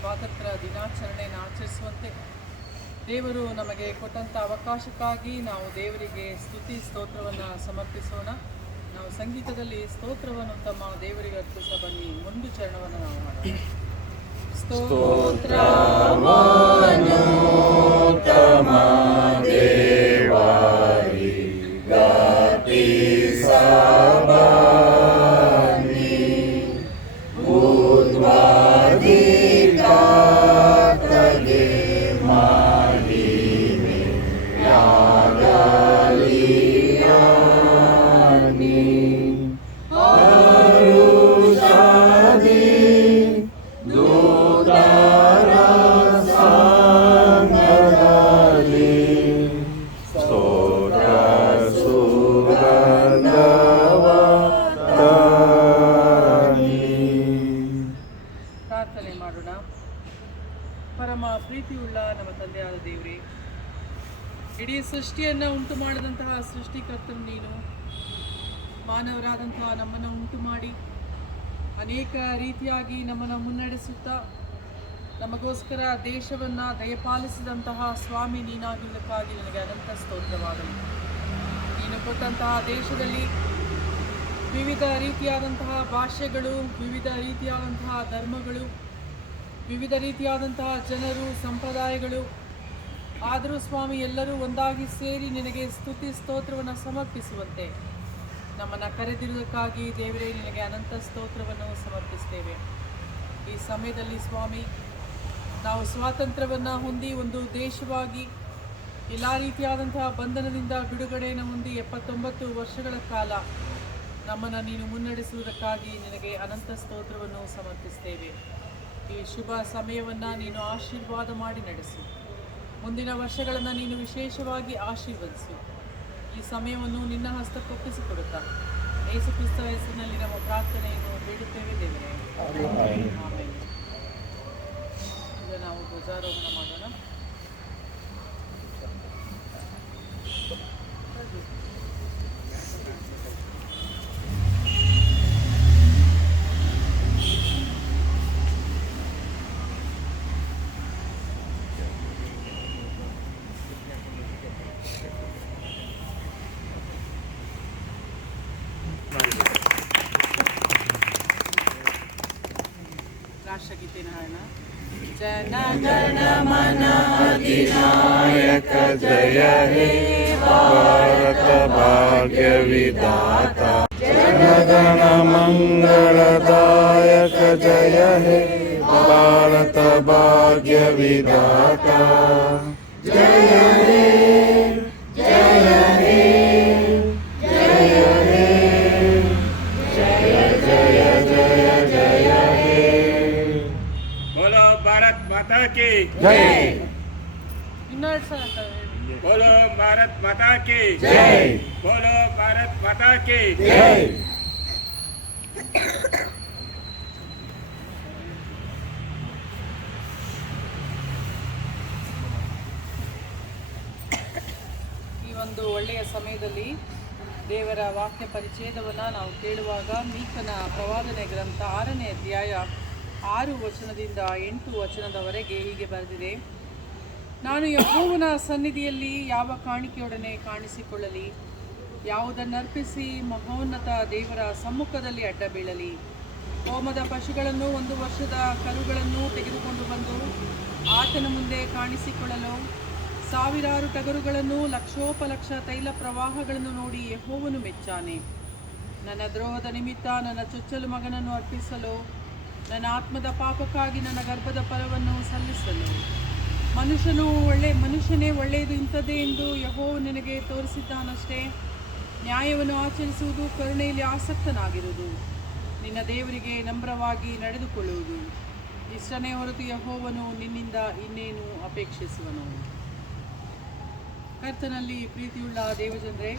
ಸ್ವಾತಂತ್ರ್ಯ ದಿನಾಚರಣೆಯನ್ನು ಆಚರಿಸುವಂತೆ ದೇವರು ನಮಗೆ ಕೊಟ್ಟಂಥ ಅವಕಾಶಕ್ಕಾಗಿ ನಾವು ದೇವರಿಗೆ ಸ್ತುತಿ ಸ್ತೋತ್ರವನ್ನು ಸಮರ್ಪಿಸೋಣ. ನಾವು ಸಂಗೀತದಲ್ಲಿ ಸ್ತೋತ್ರವನ್ನು ತಮ್ಮ ದೇವರಿಗೆ ಅರ್ಪಿಸ ಬನ್ನಿ. ಒಂದು ಚರಣವನ್ನು ನಾವು ಮಾಡೋಣ. ಸ್ತೋತ್ರವನ್ನು ತಮ್ಮ ಪ್ರಾರ್ಥನೆ ಮಾಡೋಣ. ಪರಮ ಪ್ರೀತಿಯುಳ್ಳ ನಮ್ಮ ತಂದೆಯಾದ ದೇವರೇ, ಇಡೀ ಸೃಷ್ಟಿಯನ್ನು ಉಂಟು ಮಾಡಿದಂತಹ ಸೃಷ್ಟಿಕರ್ತನು ನೀನು. ಮಾನವರಾದಂತಹ ನಮ್ಮನ್ನು ಉಂಟು ಮಾಡಿ ಅನೇಕ ರೀತಿಯಾಗಿ ನಮ್ಮನ್ನು ಮುನ್ನಡೆಸುತ್ತಾ ನಮಗೋಸ್ಕರ ದೇಶವನ್ನು ದಯಪಾಲಿಸಿದಂತಹ ಸ್ವಾಮಿ ನೀನಾಗಿದ್ದಕ್ಕಾಗಿ ನನಗೆ ಅನಂತ ಸ್ತೋತ್ರವಾಗಲಿ. ನೀನು ಕೊಟ್ಟಂತಹ ದೇಶದಲ್ಲಿ ವಿವಿಧ ರೀತಿಯಾದಂತಹ ಭಾಷೆಗಳು, ವಿವಿಧ ರೀತಿಯಾದಂತಹ ಧರ್ಮಗಳು, ವಿವಿಧ ರೀತಿಯಾದಂತಹ ಜನರು, ಸಂಪ್ರದಾಯಗಳು, ಆದರೂ ಸ್ವಾಮಿ ಎಲ್ಲರೂ ಒಂದಾಗಿ ಸೇರಿ ನಿನಗೆ ಸ್ತುತಿ ಸ್ತೋತ್ರವನ್ನು ಸಮರ್ಪಿಸುವಂತೆ ನಮ್ಮನ್ನು ಕರೆದಿರುವುದಕ್ಕಾಗಿ ದೇವರೇ ನಿನಗೆ ಅನಂತ ಸ್ತೋತ್ರವನ್ನು ಸಮರ್ಪಿಸ್ತೇವೆ. ಈ ಸಮಯದಲ್ಲಿ ಸ್ವಾಮಿ ನಾವು ಸ್ವಾತಂತ್ರ್ಯವನ್ನು ಹೊಂದಿ ಒಂದು ದೇಶವಾಗಿ ಎಲ್ಲ ರೀತಿಯಾದಂತಹ ಬಂಧನದಿಂದ ಬಿಡುಗಡೆಯನ್ನು ಹೊಂದಿ 79 ವರ್ಷಗಳ ಕಾಲ ನಮ್ಮನ್ನು ನೀನು ಮುನ್ನಡೆಸುವುದಕ್ಕಾಗಿ ನಿನಗೆ ಅನಂತ ಸ್ತೋತ್ರವನ್ನು ಸಮರ್ಪಿಸ್ತೇವೆ. ಈ ಶುಭ ಸಮಯವನ್ನು ನೀನು ಆಶೀರ್ವಾದ ಮಾಡಿ ನಡೆಸು. ಮುಂದಿನ ವರ್ಷಗಳನ್ನು ನೀನು ವಿಶೇಷವಾಗಿ ಆಶೀರ್ವದಿಸು. ಈ ಸಮಯವನ್ನು ನಿನ್ನ ಹಸ್ತಕ್ಕೊಪ್ಪಿಸಿಕೊಡುತ್ತಾ ಯೇಸು ಕ್ರಿಸ್ತ ಹೆಸರಿನಲ್ಲಿ ನಮ್ಮ ಪ್ರಾರ್ಥನೆಯನ್ನು ಬೇಡುತ್ತೇವೆ ದೇವರೇ, ಆಮೆನ್. ಈಗ ನಾವು ಧ್ವಜಾರೋಹಣ ಮಾಡೋಣ. ರಾಷ್ಟ್ರಗೀತೆನ ಹಾಡೋಣ. ಜನಗಣ ಮನ ಅಧಿನಾಯಕ ಜಯ ಹೇ ಭಾರತ ಭಾಗ್ಯ ವಿಧಾತ, ಜನಗಣ ಮಂಗಳದಾಯಕ ಜಯ ಹೇ ಭಾರತ ಭಾಗ್ಯ ವಿಧಾತ. ಜಯ ಹೇ ಜಯ ಹೇ ಜಯ ಹೇ ಜಯ ಜಯ ಜಯ ಜಯ ಹೇ. बोलो भारत माता की जय. ಇನ್ನೊಂದು ಸಲ बोलो भारत माता की जय. बोलो भारत माता की जय. ಈ ಒಂದು ಒಳ್ಳೆಯ ಸಮಯದಲ್ಲಿ ದೇವರ ವಾಕ್ಯ ಪರಿಚ್ಛೇದವನ್ನು ನಾವು ಕೇಳುವಾಗ ಮೀಕನ ಪ್ರವಾದನೆ ಗ್ರಂಥ 6ನೇ ಅಧ್ಯಾಯ 6 ವಚನದಿಂದ 8 ವಚನದವರೆಗೆ ಹೀಗೆ ಬರೆದಿದೆ. ನಾನು ಯೆಹೋವನ ಸನ್ನಿಧಿಯಲ್ಲಿ ಯಾವ ಕಾಣಿಕೆಯೊಡನೆ ಕಾಣಿಸಿಕೊಳ್ಳಲಿ, ಯಾವುದನ್ನರ್ಪಿಸಿ ಮಹೋನ್ನತ ದೇವರ ಸಮ್ಮುಖದಲ್ಲಿ ಅಡ್ಡ ಬೀಳಲಿ. ಹೋಮದ ಪಶುಗಳನ್ನು 1 ವರ್ಷದ ಕರುಗಳನ್ನು ತೆಗೆದುಕೊಂಡು ಬಂದು ಆತನ ಮುಂದೆ ಕಾಣಿಸಿಕೊಳ್ಳಲು, ಸಾವಿರಾರು ಟಗರುಗಳನ್ನು ಲಕ್ಷೋಪಲಕ್ಷ ತೈಲ ಪ್ರವಾಹಗಳನ್ನು ನೋಡಿ ಯೆಹೋವನು ಮೆಚ್ಚಾನೆ. ನನ್ನ ದ್ರೋಹದ ನಿಮಿತ್ತ ನನ್ನ ಚೊಚ್ಚಲು ಮಗನನ್ನು ಅರ್ಪಿಸಲು, ನನ್ನ ಆತ್ಮದ ಪಾಪಕ್ಕಾಗಿ ನನ್ನ ಗರ್ಭದ ಫಲವನ್ನು ಸಲ್ಲಿಸಲು. ಮನುಷ್ಯನೇ ಒಳ್ಳೆಯದು ಇಂಥದ್ದೇ ಎಂದು ಯೆಹೋವ ನಿನಗೆ ತೋರಿಸಿದ್ದಾನಷ್ಟೇ. ನ್ಯಾಯವನ್ನು ಆಚರಿಸುವುದು, ಕರುಣೆಯಲ್ಲಿ ಆಸಕ್ತನಾಗಿರುವುದು, ನಿನ್ನ ದೇವರಿಗೆ ನಮ್ರವಾಗಿ ನಡೆದುಕೊಳ್ಳುವುದು. ಇಷ್ಟನೇ ಹೊರತು ಯೆಹೋವನು ನಿನ್ನಿಂದ ಇನ್ನೇನು ಅಪೇಕ್ಷಿಸುವನು. ಕರ್ತನಲ್ಲಿ ಪ್ರೀತಿಯುಳ್ಳ ದೇವಜನರೇ,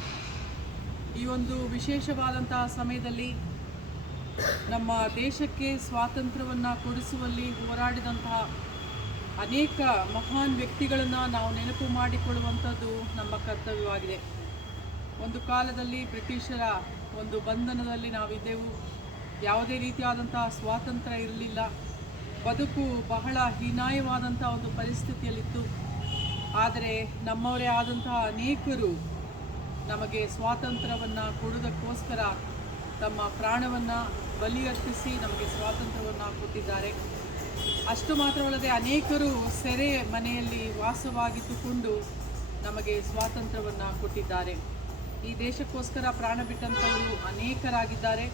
ಈ ಒಂದು ವಿಶೇಷವಾದಂತಹ ಸಮಯದಲ್ಲಿ ನಮ್ಮ ದೇಶಕ್ಕೆ ಸ್ವಾತಂತ್ರ್ಯವನ್ನು ಕೊಡಿಸುವಲ್ಲಿ ಹೋರಾಡಿದಂತಹ ಅನೇಕ ಮಹಾನ್ ವ್ಯಕ್ತಿಗಳನ್ನು ನಾವು ನೆನಪು ಮಾಡಿಕೊಳ್ಳುವಂಥದ್ದು ನಮ್ಮ ಕರ್ತವ್ಯವಾಗಿದೆ. ಒಂದು ಕಾಲದಲ್ಲಿ ಬ್ರಿಟಿಷರ ಒಂದು ಬಂಧನದಲ್ಲಿ ನಾವಿದ್ದೆವು. ಯಾವುದೇ ರೀತಿಯಾದಂತಹ ಸ್ವಾತಂತ್ರ್ಯ ಇರಲಿಲ್ಲ. ಬದುಕು ಬಹಳ ಹೀನಾಯವಾದಂಥ ಒಂದು ಪರಿಸ್ಥಿತಿಯಲ್ಲಿತ್ತು. ಆದರೆ ನಮ್ಮವರೇ ಆದಂತಹ ಅನೇಕರು ನಮಗೆ ಸ್ವಾತಂತ್ರ್ಯವನ್ನು ಕೊಡುವುದಕ್ಕೋಸ್ಕರ ತಮ್ಮ ಪ್ರಾಣವನ್ನು ಬಲಿ ಅರ್ಪಿಸಿ ನಮಗೆ ಸ್ವಾತಂತ್ರ್ಯವನ್ನು ಕೊಟ್ಟಿದ್ದಾರೆ. ಅಷ್ಟು ಮಾತ್ರವಲ್ಲದೆ ಅನೇಕರು ಸೆರೆ ಮನೆಯಲ್ಲಿ ವಾಸವಾಗಿದ್ದುಕೊಂಡು ನಮಗೆ ಸ್ವಾತಂತ್ರ್ಯವನ್ನು ಕೊಟ್ಟಿದ್ದಾರೆ. ಈ ದೇಶಕ್ಕೋಸ್ಕರ ಪ್ರಾಣ ಬಿಟ್ಟಂಥವರು ಅನೇಕರಾಗಿದ್ದಾರೆ.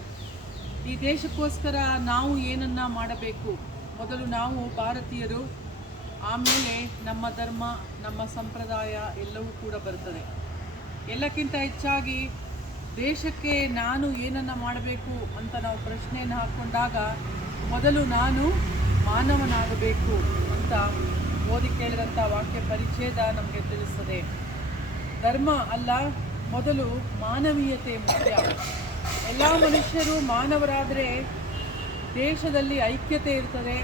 ಈ ದೇಶಕ್ಕೋಸ್ಕರ ನಾವು ಏನನ್ನ ಮಾಡಬೇಕು? ಮೊದಲು ನಾವು ಭಾರತೀಯರು, ಆಮೇಲೆ ನಮ್ಮ ಧರ್ಮ, ನಮ್ಮ ಸಂಪ್ರದಾಯ ಎಲ್ಲವೂ ಕೂಡ ಬರ್ತದೆ. ಎಲ್ಲಕ್ಕಿಂತ ಹೆಚ್ಚಾಗಿ ದೇಶಕ್ಕೆ ನಾನು ಏನನ್ನು ಮಾಡಬೇಕು ಅಂತ ನಾವು ಪ್ರಶ್ನೆಯನ್ನು ಹಾಕ್ಕೊಂಡಾಗ ಮೊದಲು ನಾನು ಮಾನವನಾಗಬೇಕು ಅಂತ ಓದಿ ಕೇಳಿದಂಥ ವಾಕ್ಯ ಪರಿಚ್ಛೇದ ನಮಗೆ ತಿಳಿಸ್ತದೆ. ಧರ್ಮ ಅಲ್ಲ, ಮೊದಲು ಮಾನವೀಯತೆ ಮುಖ್ಯ. ಎಲ್ಲ ಮನುಷ್ಯರು ಮಾನವರಾದರೆ ದೇಶದಲ್ಲಿ ಐಕ್ಯತೆ ಇರ್ತದೆ,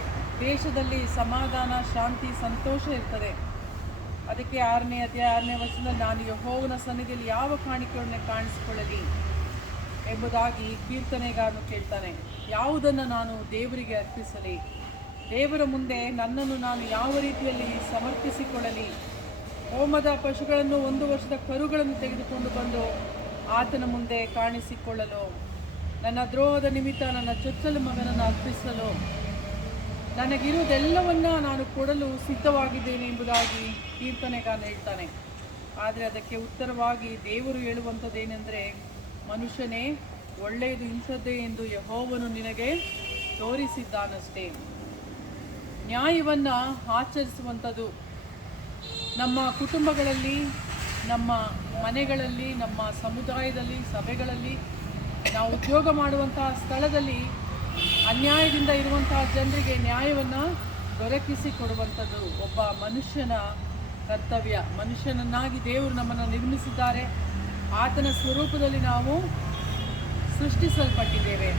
ದೇಶದಲ್ಲಿ ಸಮಾಧಾನ, ಶಾಂತಿ, ಸಂತೋಷ ಇರ್ತದೆ. ಅದಕ್ಕೆ 6ನೇ ಅಧ್ಯಾಯ 6ನೇ ವಚನದಲ್ಲಿ ನಾನು ಯೆಹೋವನ ಸನ್ನಿಧಿಯಲ್ಲಿ ಯಾವ ಕಾಣಿಕೆಯನ್ನು ಕಾಣಿಸಿಕೊಳ್ಳಲಿ ಎಂಬುದಾಗಿ ಕೀರ್ತನೆಗಾರನು ಕೇಳ್ತಾನೆ. ಯಾವುದನ್ನು ನಾನು ದೇವರಿಗೆ ಅರ್ಪಿಸಲಿ? ದೇವರ ಮುಂದೆ ನನ್ನನ್ನು ನಾನು ಯಾವ ರೀತಿಯಲ್ಲಿ ಸಮರ್ಪಿಸಿಕೊಳ್ಳಲಿ? ಹೋಮದ ಪಶುಗಳನ್ನು 1 ವರ್ಷದ ಕರುಗಳನ್ನು ತೆಗೆದುಕೊಂಡು ಬಂದು ಆತನ ಮುಂದೆ ಕಾಣಿಸಿಕೊಳ್ಳಲು, ನನ್ನ ದ್ರೋಹದ ನಿಮಿತ್ತ ನನ್ನ ಚೊಚ್ಚಲ ಮಗನನ್ನು ಅರ್ಪಿಸಲು, ನನಗಿರುವುದೆಲ್ಲವನ್ನ ನಾನು ಕೊಡಲು ಸಿದ್ಧವಾಗಿದ್ದೇನೆ ಎಂಬುದಾಗಿ ಕೀರ್ತನೆಗಾರ ಹೇಳ್ತಾನೆ. ಆದರೆ ಅದಕ್ಕೆ ಉತ್ತರವಾಗಿ ದೇವರು ಹೇಳುವಂಥದ್ದೇನೆಂದರೆ, ಮನುಷ್ಯನೇ, ಒಳ್ಳೆಯದು ಇಂಥದ್ದೇ ಎಂದು ಯೆಹೋವನು ನಿನಗೆ ತೋರಿಸಿದ್ದಾನಷ್ಟೇ. ನ್ಯಾಯವನ್ನು ಆಚರಿಸುವಂಥದ್ದು ನಮ್ಮ ಕುಟುಂಬಗಳಲ್ಲಿ, ನಮ್ಮ ಮನೆಗಳಲ್ಲಿ, ನಮ್ಮ ಸಮುದಾಯದಲ್ಲಿ, ಸಭೆಗಳಲ್ಲಿ, ನಾವು ಉದ್ಯೋಗ ಮಾಡುವಂತಹ ಸ್ಥಳದಲ್ಲಿ ಅನ್ಯಾಯದಿಂದ ಇರುವಂತಹ ಜನರಿಗೆ ನ್ಯಾಯವನ್ನು ದೊರಕಿಸಿಕೊಡುವಂಥದ್ದು ಒಬ್ಬ ಮನುಷ್ಯನ ಕರ್ತವ್ಯ. ಮನುಷ್ಯನನ್ನಾಗಿ ದೇವರು ನಮ್ಮನ್ನು ನಿರ್ಮಿಸಿದ್ದಾರೆ. ಆತನ ಸ್ವರೂಪದಲ್ಲಿ ನಾವು ಸೃಷ್ಟಿಸಲ್ಪಟ್ಟಿದ್ದೇವೆ.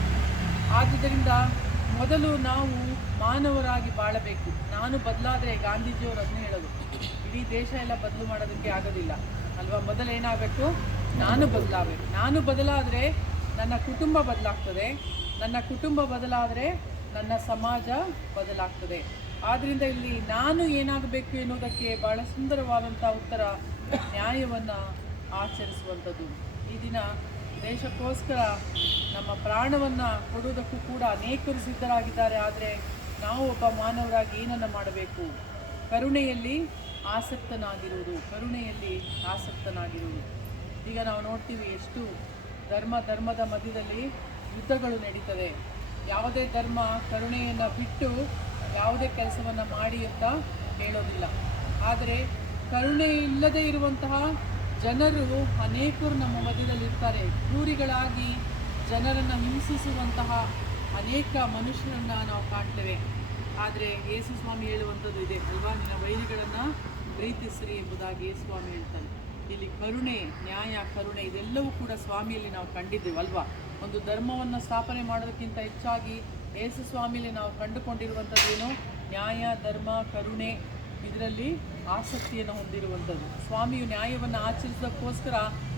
ಆದುದರಿಂದ ಮೊದಲು ನಾವು ಮಾನವರಾಗಿ ಬಾಳಬೇಕು. ನಾನು ಬದಲಾದರೆ, ಗಾಂಧೀಜಿಯವರು ಅದನ್ನೇ ಹೇಳೋದು, ಇಡೀ ದೇಶ ಎಲ್ಲ ಬದಲು ಮಾಡೋದಕ್ಕೆ ಆಗೋದಿಲ್ಲ ಅಲ್ವಾ? ಮೊದಲೇನಾಗಬೇಕು? ನಾನು ಬದಲಾಗಬೇಕು. ನಾನು ಬದಲಾದರೆ ನನ್ನ ಕುಟುಂಬ ಬದಲಾಗ್ತದೆ, ನನ್ನ ಕುಟುಂಬ ಬದಲಾದರೆ ನನ್ನ ಸಮಾಜ ಬದಲಾಗ್ತದೆ. ಆದ್ದರಿಂದ ಇಲ್ಲಿ ನಾನು ಏನಾಗಬೇಕು ಎನ್ನುವುದಕ್ಕೆ ಬಹಳ ಸುಂದರವಾದಂಥ ಉತ್ತರ ನ್ಯಾಯವನ್ನು ಆಚರಿಸುವಂಥದ್ದು. ಈ ದಿನ ದೇಶಕ್ಕೋಸ್ಕರ ನಮ್ಮ ಪ್ರಾಣವನ್ನು ಕೊಡುವುದಕ್ಕೂ ಕೂಡ ಅನೇಕರು ಸಿದ್ಧರಾಗಿದ್ದಾರೆ. ಆದರೆ ನಾವು ಒಬ್ಬ ಮಾನವರಾಗಿ ಏನನ್ನು ಮಾಡಬೇಕು? ಕರುಣೆಯಲ್ಲಿ ಆಸಕ್ತನಾಗಿರುವುದು, ಕರುಣೆಯಲ್ಲಿ ಆಸಕ್ತನಾಗಿರುವುದು. ಈಗ ನಾವು ನೋಡ್ತೀವಿ ಎಷ್ಟು ಧರ್ಮದ ಮಧ್ಯದಲ್ಲಿ ಯುದ್ಧಗಳು ನಡೀತದೆ. ಯಾವುದೇ ಧರ್ಮ ಕರುಣೆಯನ್ನು ಬಿಟ್ಟು ಯಾವುದೇ ಕೆಲಸವನ್ನು ಮಾಡಿ ಅಂತ ಹೇಳೋದಿಲ್ಲ. ಆದರೆ ಕರುಣೆ ಇಲ್ಲದೆ ಇರುವಂತಹ ಜನರು ಅನೇಕರು ನಮ್ಮ ಮಧ್ಯದಲ್ಲಿ ಇರ್ತಾರೆ. ಕ್ರೂರಿಗಳಾಗಿ ಜನರನ್ನು ಹಿಂಸಿಸುವಂತಹ ಅನೇಕ ಮನುಷ್ಯರನ್ನು ನಾವು ಕಾಣ್ತೇವೆ. ಆದರೆ ಯೇಸು ಸ್ವಾಮಿ ಹೇಳುವಂಥದ್ದು ಇದೆ ಅಲ್ವಾ, ನಿನ್ನ ವೈರಿಗಳನ್ನು ಪ್ರೀತಿಸ್ರಿ ಎಂಬುದಾಗಿ ಯೇಸು ಸ್ವಾಮಿ ಹೇಳ್ತಾನೆ. ಇಲ್ಲಿ ಕರುಣೆ, ನ್ಯಾಯ, ಕರುಣೆ ಇದೆಲ್ಲವೂ ಕೂಡ ಸ್ವಾಮಿಯಲ್ಲಿ ನಾವು ಕಂಡಿದ್ದೇವೆ ಅಲ್ವಾ. ಒಂದು ಧರ್ಮವನ್ನು ಸ್ಥಾಪನೆ ಮಾಡೋದಕ್ಕಿಂತ ಹೆಚ್ಚಾಗಿ ಯೇಸು ಸ್ವಾಮಿಯಲ್ಲಿ ನಾವು ಕಂಡುಕೊಂಡಿರುವಂಥದ್ದೇನು? ನ್ಯಾಯ, ಧರ್ಮ, ಕರುಣೆ, ಇದರಲ್ಲಿ ಆಸಕ್ತಿಯನ್ನು ಹೊಂದಿರುವಂಥದ್ದು. ಸ್ವಾಮಿಯು ನ್ಯಾಯವನ್ನು ಆಚರಿಸೋದಕ್ಕೋಸ್ಕರ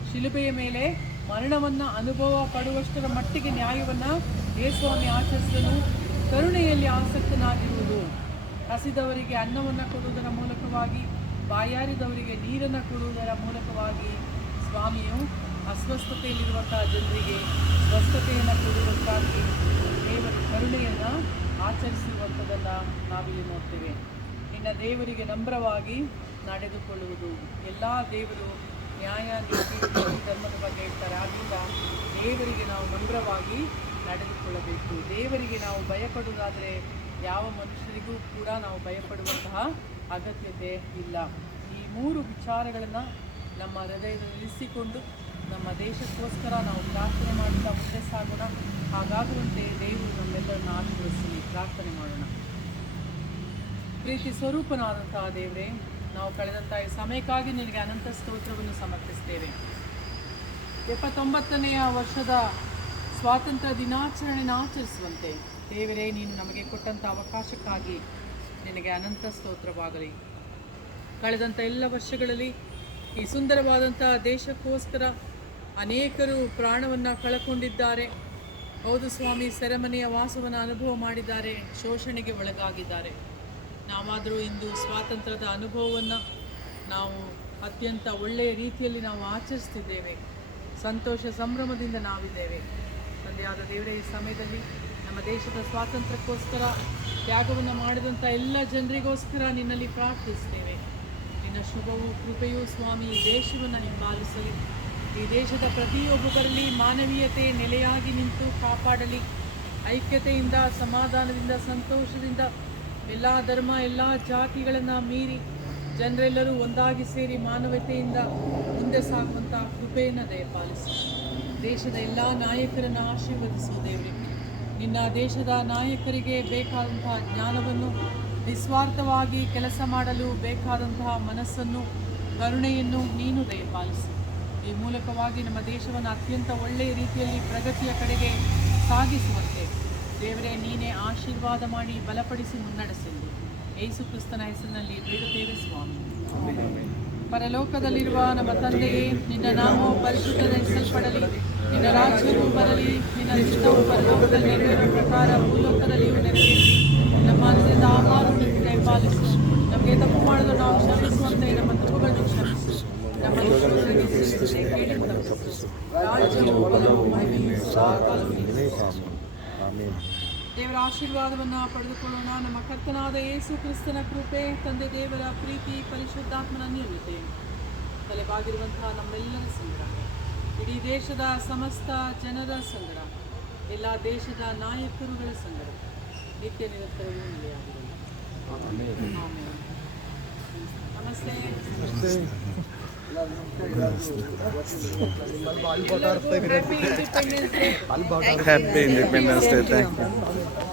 ಶಿಲುಬೆಯ ಮೇಲೆ ಮರಣವನ್ನು ಅನುಭವ ಪಡುವಷ್ಟರ ಮಟ್ಟಿಗೆ ನ್ಯಾಯವನ್ನು ಯೇಸು ಸ್ವಾಮಿ ಆಚರಿಸಲು, ಕರುಣೆಯಲ್ಲಿ ಆಸಕ್ತನಾಗಿರುವುದು, ಹಸಿದವರಿಗೆ ಅನ್ನವನ್ನು ಕೊಡುವುದರ ಮೂಲಕವಾಗಿ, ಬಾಯಾರಿದವರಿಗೆ ನೀರನ್ನು ಕೊಡುವುದರ ಮೂಲಕವಾಗಿ ಸ್ವಾಮಿಯು ಅಸ್ವಸ್ಥತೆಯಲ್ಲಿರುವಂತಹ ಜನರಿಗೆ ಸ್ವಸ್ಥತೆಯನ್ನು ಕೊಡುವುದಕ್ಕಾಗಿ ದೇವರ ಕರುಣೆಯನ್ನು ಆಚರಿಸಿರುವಂಥದ್ದನ್ನು ನಾವಿಲ್ಲಿ ನೋಡ್ತೇವೆ. ಇನ್ನು ದೇವರಿಗೆ ನಮ್ರವಾಗಿ ನಡೆದುಕೊಳ್ಳುವುದು. ಎಲ್ಲ ದೇವರು ನ್ಯಾಯ, ನೀತಿ, ಧರ್ಮದ ಬಗ್ಗೆ ಹೇಳ್ತಾರೆ. ಆದ್ದರಿಂದ ದೇವರಿಗೆ ನಾವು ನಮ್ರವಾಗಿ ನಡೆದುಕೊಳ್ಳಬೇಕು. ದೇವರಿಗೆ ನಾವು ಭಯಪಡುವುದಾದರೆ ಯಾವ ಮನುಷ್ಯರಿಗೂ ಕೂಡ ನಾವು ಭಯಪಡುವಂತಹ ಅಗತ್ಯತೆ ಇಲ್ಲ. ಈ 3 ವಿಚಾರಗಳನ್ನು ನಮ್ಮ ಹೃದಯದಲ್ಲಿ ಇರಿಸಿಕೊಂಡು ನಮ್ಮ ದೇಶಕ್ಕೋಸ್ಕರ ನಾವು ಪ್ರಾರ್ಥನೆ ಮಾಡುತ್ತಾ ಮುಂದೆ ಸಾಗೋಣ. ಹಾಗಾಗುವಂತೆ ದೇವರು ನಮ್ಮೆಲ್ಲರನ್ನು ಆಶೀರ್ವದಿಸಲಿ. ಪ್ರಾರ್ಥನೆ ಮಾಡೋಣ. ಪ್ರೀತಿ ಸ್ವರೂಪನಾದಂತಹ ದೇವರೇ, ನಾವು ಕಳೆದಂಥ ಈ ಸಮಯಕ್ಕಾಗಿ ನಿನಗೆ ಅನಂತ ಸ್ತೋತ್ರವನ್ನು ಸಮರ್ಪಿಸ್ತೇವೆ. 79ನೆಯ ವರ್ಷದ ಸ್ವಾತಂತ್ರ್ಯ ದಿನಾಚರಣೆಯನ್ನು ಆಚರಿಸುವಂತೆ ದೇವರೇ, ನೀನು ನಮಗೆ ಕೊಟ್ಟಂಥ ಅವಕಾಶಕ್ಕಾಗಿ ನಿನಗೆ ಅನಂತ ಸ್ತೋತ್ರವಾಗಲಿ. ಕಳೆದಂಥ ಎಲ್ಲ ವರ್ಷಗಳಲ್ಲಿ ಈ ಸುಂದರವಾದಂಥ ದೇಶಕ್ಕೋಸ್ಕರ ಅನೇಕರು ಪ್ರಾಣವನ್ನು ಕಳಕೊಂಡಿದ್ದಾರೆ. ಹೌದು ಸ್ವಾಮಿ, ಸೆರೆಮನೆಯ ವಾಸವನ್ನು ಅನುಭವ ಮಾಡಿದ್ದಾರೆ, ಶೋಷಣೆಗೆ ಒಳಗಾಗಿದ್ದಾರೆ. ನಾವಾದರೂ ಇಂದು ಸ್ವಾತಂತ್ರ್ಯದ ಅನುಭವವನ್ನು ನಾವು ಅತ್ಯಂತ ಒಳ್ಳೆಯ ರೀತಿಯಲ್ಲಿ ನಾವು ಆಚರಿಸ್ತಿದ್ದೇವೆ. ಸಂತೋಷ ಸಂಭ್ರಮದಿಂದ ನಾವಿದ್ದೇವೆ. ತಂದೆಯಾದ ದೇವರೇ, ಈ ಸಮಯದಲ್ಲಿ ನಮ್ಮ ದೇಶದ ಸ್ವಾತಂತ್ರ್ಯಕ್ಕೋಸ್ಕರ ತ್ಯಾಗವನ್ನು ಮಾಡಿದಂಥ ಎಲ್ಲ ಜನರಿಗೋಸ್ಕರ ನಿನ್ನಲ್ಲಿ ಪ್ರಾರ್ಥಿಸ್ತೇವೆ. ನಿನ್ನ ಶುಭವೂ ಕೃಪೆಯೂ ಸ್ವಾಮಿ ಈ ದೇಶವನ್ನು ಹಿಂಬಾಲಿಸಲಿ. ಈ ದೇಶದ ಪ್ರತಿಯೊಬ್ಬರಲ್ಲಿ ಮಾನವೀಯತೆ ನೆಲೆಯಾಗಿ ನಿಂತು ಕಾಪಾಡಲಿ. ಐಕ್ಯತೆಯಿಂದ, ಸಮಾಧಾನದಿಂದ, ಸಂತೋಷದಿಂದ ಎಲ್ಲ ಧರ್ಮ, ಎಲ್ಲ ಜಾತಿಗಳನ್ನು ಮೀರಿ ಜನರೆಲ್ಲರೂ ಒಂದಾಗಿ ಸೇರಿ ಮಾನವತೆಯಿಂದ ಮುಂದೆ ಸಾಗುವಂಥ ಕೃಪೆಯನ್ನು ದಯಪಾಲಿಸಿ. ದೇಶದ ಎಲ್ಲ ನಾಯಕರನ್ನು ಆಶೀರ್ವದಿಸು ದೇವರೇ. ನಿನ್ನ ದೇಶದ ನಾಯಕರಿಗೆ ಬೇಕಾದಂತಹ ಜ್ಞಾನವನ್ನು, ನಿಸ್ವಾರ್ಥವಾಗಿ ಕೆಲಸ ಮಾಡಲು ಬೇಕಾದಂತಹ ಮನಸ್ಸನ್ನು, ಕರುಣೆಯನ್ನು ನೀನು ದಯಪಾಲಿಸಿ. ಈ ಮೂಲಕವಾಗಿ ನಮ್ಮ ದೇಶವನ್ನು ಅತ್ಯಂತ ಒಳ್ಳೆಯ ರೀತಿಯಲ್ಲಿ ಪ್ರಗತಿಯ ಕಡೆಗೆ ಸಾಗಿಸುವಂತೆ ದೇವರೇ ನೀನೇ ಆಶೀರ್ವಾದ ಮಾಡಿ ಬಲಪಡಿಸಿ ಮುನ್ನಡೆಸಲಿ. ಯೇಸು ಕ್ರಿಸ್ತನ ಹೆಸರಿನಲ್ಲಿ ಬೇಡುತ್ತೇವೆ ಸ್ವಾಮಿ. ಪರಲೋಕದಲ್ಲಿರುವ ನಮ್ಮ ತಂದೆಯೇ, ನಿನ್ನ ನಾಮವು ಪರಿಶುದ್ಧಗೊಳಿಸಲ್ಪಡಲಿ. ನಿನ್ನ ರಾಜ್ಯವು ಬರಲಿ. ನಿನ್ನ ಚಿತ್ತವು ಪರಲೋಕದಲ್ಲಿ ನೆರವೇರುವ ಪ್ರಕಾರ ಭೂಲೋಕದಲ್ಲಿಯೂ ನೆರವೇರಲಿ. ನಮ್ಮ ಅನುದಿನದ ಆಹಾರವನ್ನು ದಯಪಾಲಿಸು. ನಮಗೆ ತಪ್ಪು ಮಾಡಲು ನಾವು ಕ್ಷಮಿಸುವಂತೆ ನಮ್ಮ ತಪ್ಪುಗಳನ್ನು ಕ್ಷಮಿಸು. ನಮ್ಮನ್ನು ಶೋಧನೆಗೆ ಸಿಲುಕಿಸದೆ ಕೇಳಿ ತಪ್ಪಿಸು. ರಾಜ್ಯವು, ಬಲವು, ಮಹಿಮೆಯು ಸದಾಕಾಲವೂ ನಿನ್ನದೇ. ದೇವರ ಆಶೀರ್ವಾದವನ್ನು ಪಡೆದುಕೊಳ್ಳೋಣ. ನಮ್ಮ ಕರ್ತನಾದ ಯೇಸು ಕ್ರಿಸ್ತನ ಕೃಪೆ, ತಂದೆ ದೇವರ ಪ್ರೀತಿ, ಪರಿಶುದ್ಧಾತ್ಮನ ಅನ್ಯೋನ್ಯತೆ, ತಲೆಬಾಗಿರುವಂತಹ ನಮ್ಮೆಲ್ಲರ ಸಂಗಡ, ಇಡೀ ದೇಶದ ಸಮಸ್ತ ಜನರ ಸಂಗಡ, ಎಲ್ಲ ದೇಶದ ನಾಯಕರುಗಳ ಸಂಗಡ ನಿತ್ಯ ನಿರಂತರವೂ ನೆಲೆಯಾಗಿರಲಿ. ಆಮೆನ್. ನಮಸ್ತೆ. Happy Independence Day. Thank you.